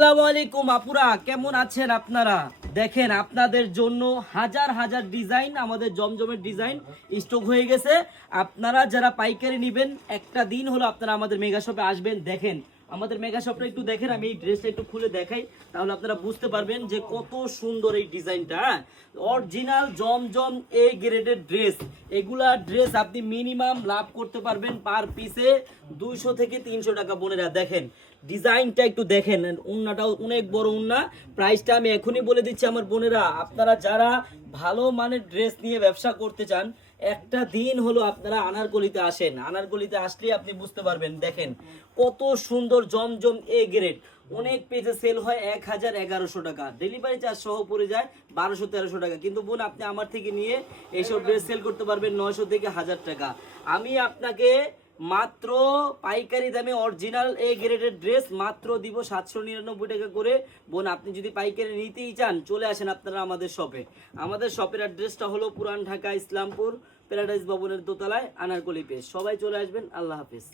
আসসালামু আলাইকুম আপুরা, কেমন আছেন আপনারা? দেখেন আপনাদের জন্য হাজার হাজার ডিজাইন, আমাদের জমজমের ডিজাইন স্টক হয়ে গেছে। আপনারা যারা পাইকারি নেবেন, একটা দিন হলো আপনারা আমাদের মেগা শপে আসবেন। দেখেন আমাদের মেগা শপটা একটু দেখেন, আমি এই ড্রেসটা একটু খুলে দেখাই, তাহলে আপনারা বুঝতে পারবেন যে কত সুন্দর এই ডিজাইনটা। অরিজিনাল জমজম এ গ্রেডের ড্রেস, এগুলা ড্রেস আপনি মিনিমাম লাভ করতে পারবেন পার পিসে 200 থেকে 300 টাকা। বোনেরা দেখেন ডিজাইনটা একটু দেখেন, উন্নাটাও অনেক বড় উন্না। প্রাইসটা আমি এখনই বলে দিচ্ছি আমার বোনেরা, আপনারা যারা ভালো মানের ড্রেস নিয়ে ব্যবসা করতে চান, একটা দিন হলো আপনারা আনারকলিতে আসেন। আনারকলিতে আসলে আপনি বুঝতে পারবেন। দেখেন কত সুন্দর জমজম এ গ্রেড, অনেক পেজে সেল হয় 1000-1100 টাকা, ডেলিভারি চার্জ সহ পড়ে যায় 1200-1300 টাকা। কিন্তু বোন আপনি আমার থেকে নিয়ে এইসব ড্রেস সেল করতে পারবেন 900 থেকে 1000 টাকা। আমি আপনাকে মাত্র পাইকারি দামে অরিজিনাল এ গ্রেডের ড্রেস মাত্র দিব 799 টাকা করে। বোন আপনি যদি পাইকারি নিতেই চান, চলে আসেন আপনারা আমাদের শপে। আমাদের শপের অ্যাড্রেসটা হলো পুরান ঢাকা ইসলামপুর প্যারাডাইস ভবনের দোতলায়, আনারকলি পেজ। সবাই চলে আসবেন। আল্লাহ হাফিজ।